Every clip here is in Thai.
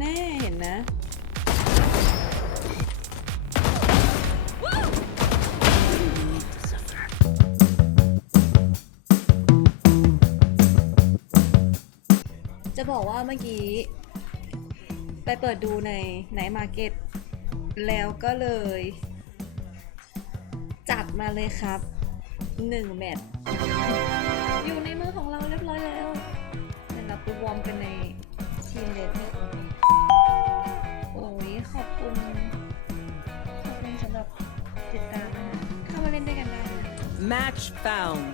แน่เห็นนะจะบอกว่าเมื่อกี้ ไปเปิดดูในไหนมาร์เก็ตแล้วก็เลย จัดมาเลยครับหนึ่งแมตช์อยู่ในมือของเราเรียบร้อยแล้วเดี๋ยวเราไปวอร์มกันใน Match found.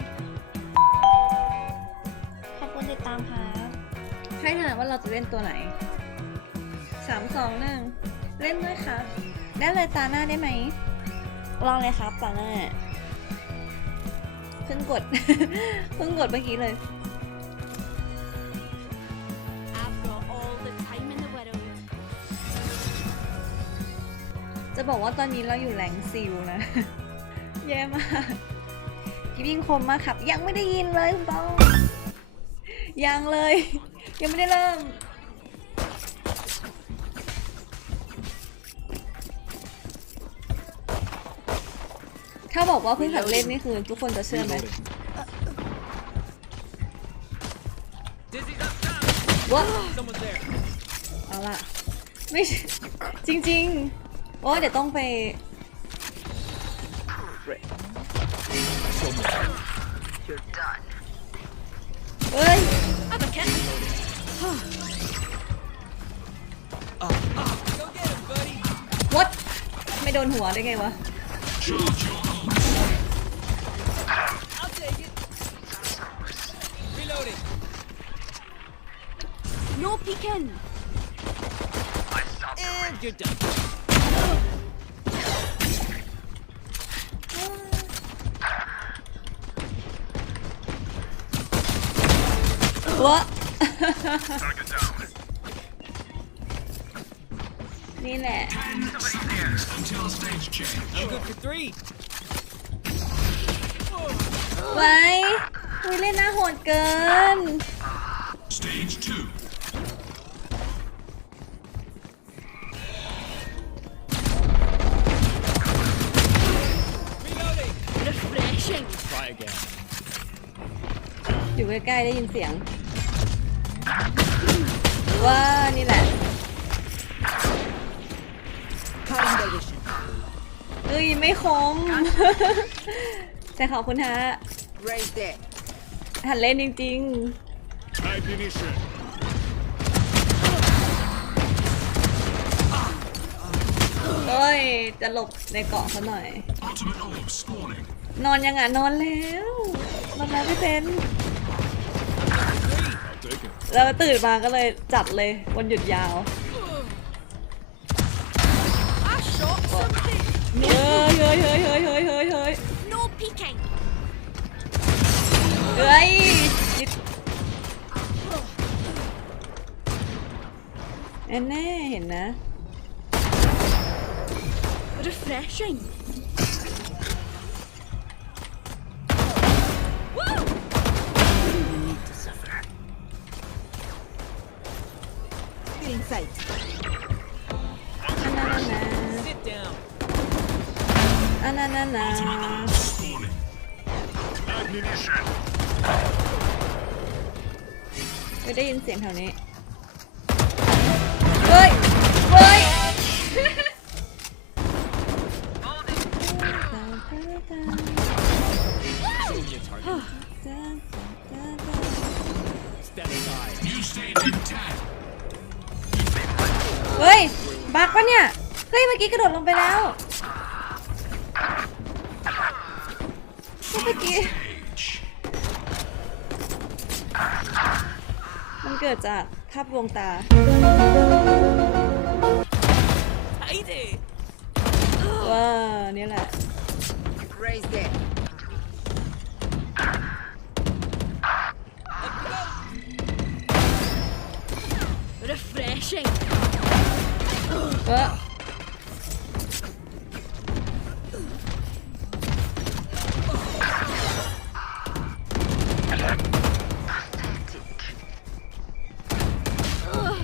ขอบคุณติดตามครับให้ถามว่าเราจะเล่นตัวไหนสามสองหนึ่งเล่นด้วยครับ ได้เลยตาหน้าได้ไหม ลองเลยครับตาหน้าเพิ่งกด เพิ่งกดเมื่อกี้เลย I've got all the time in the world. จะบอกว่าตอนนี้เราอยู่แหล่งซิลนะ แย่มากกิบ ยิ่งคมมากครับ ยังไม่ได้ยินเลยคุณต้อง ยังเลย ยังไม่ได้เริ่ม ถ้าบอกว่าเพิ่งหัดเล่นนี่คือทุกคนจะเชื่อไหม Dizzy's up top. ว่า Someone's there. เอาล่ะ ไม่ใช่จริง ๆ โอ้ยเดี๋ยวต้องไป เฮ้ย I'm a kid. Go get him, buddy. what ไม่โดนหัวได้ไงวะ I'll take it. Reloading. No peeking. And you're done. วะนี่แหละ I'm good for three. ไว้คุยเล่นหน้าโหดเกิน Stage two. Reloading. Refreshing. Try again. อยู่ใกล้ๆได้ยินเสียง ว่านี่แหละ Cutting their vision. เอ้ย ไม่คมแต่ขอบคุณฮะ Raise that. หันเล่นจริง Ammunition. ๆเอ้ย จะหลบในเกาะซะหน่อย Ultimate orb spawning. นอนยังอะนอนแล้วนอนแล้วพี่เซน Take it. แล้วตื่นมาก็เลยจัดเลยวันหยุดยาวเฮ้ยเฮ้ยเฮ้ยเฮ้ยเฮ้ยเฮ้ยเฮ้ย No peeking. เฮ้ยจิตแน่เห็นนะ Refreshing. Getting sight. อันนั้นนะ Sit down. อันนั้นนะ Spawning. Ammunition. ไม่ได้ยินเสียงแถวนี้ เฮ้ย เฮ้ย Show me a target. Stand aside. New stage in ten. เฮ้ย บักปะเนี่ย เฮ้ย เมื่อกี้กระโดดลงไปแล้วเมื่อกี้ Age. มันเกิดจากภาพลวงตา Tidy. ว้านี่แหละ เออ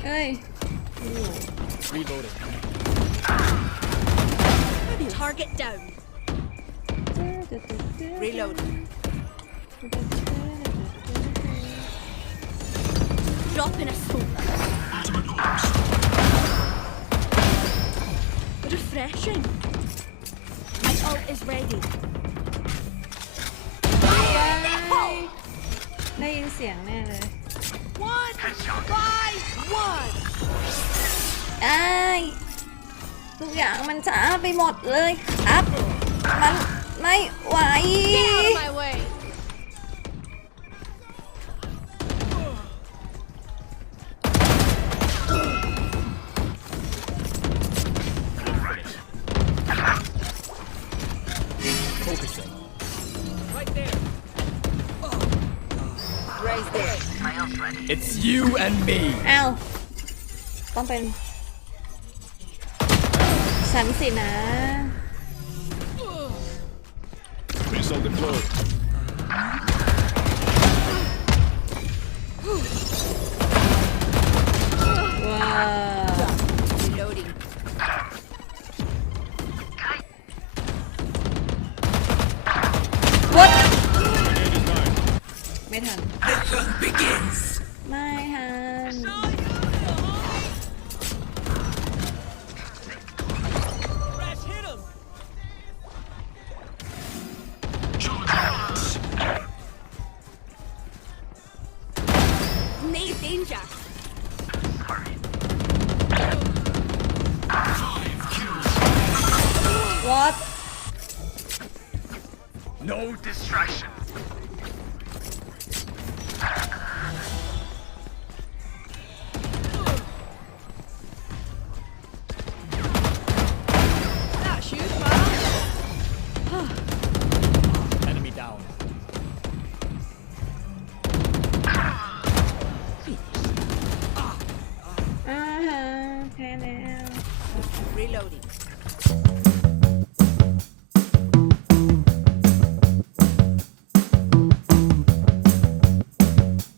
เอ้ยอยู่ Reloading. Target down. Reloading. Drop in a smoke. Refreshing. My ult is ready. ได้ยินเสียงแน่เลย One by one. ไอ้ายทุกอย่างมันช้าไปหมดเลยครับ มันไม่ไหว Focusing. Right there. Raise there. It's you and me. อ้าวต้องเป็น ฉันสินะ Missile deployed. ว้าว Reloading. ทันไม่ทัน Crash hit him. Nate danger. what No distraction. Reloading.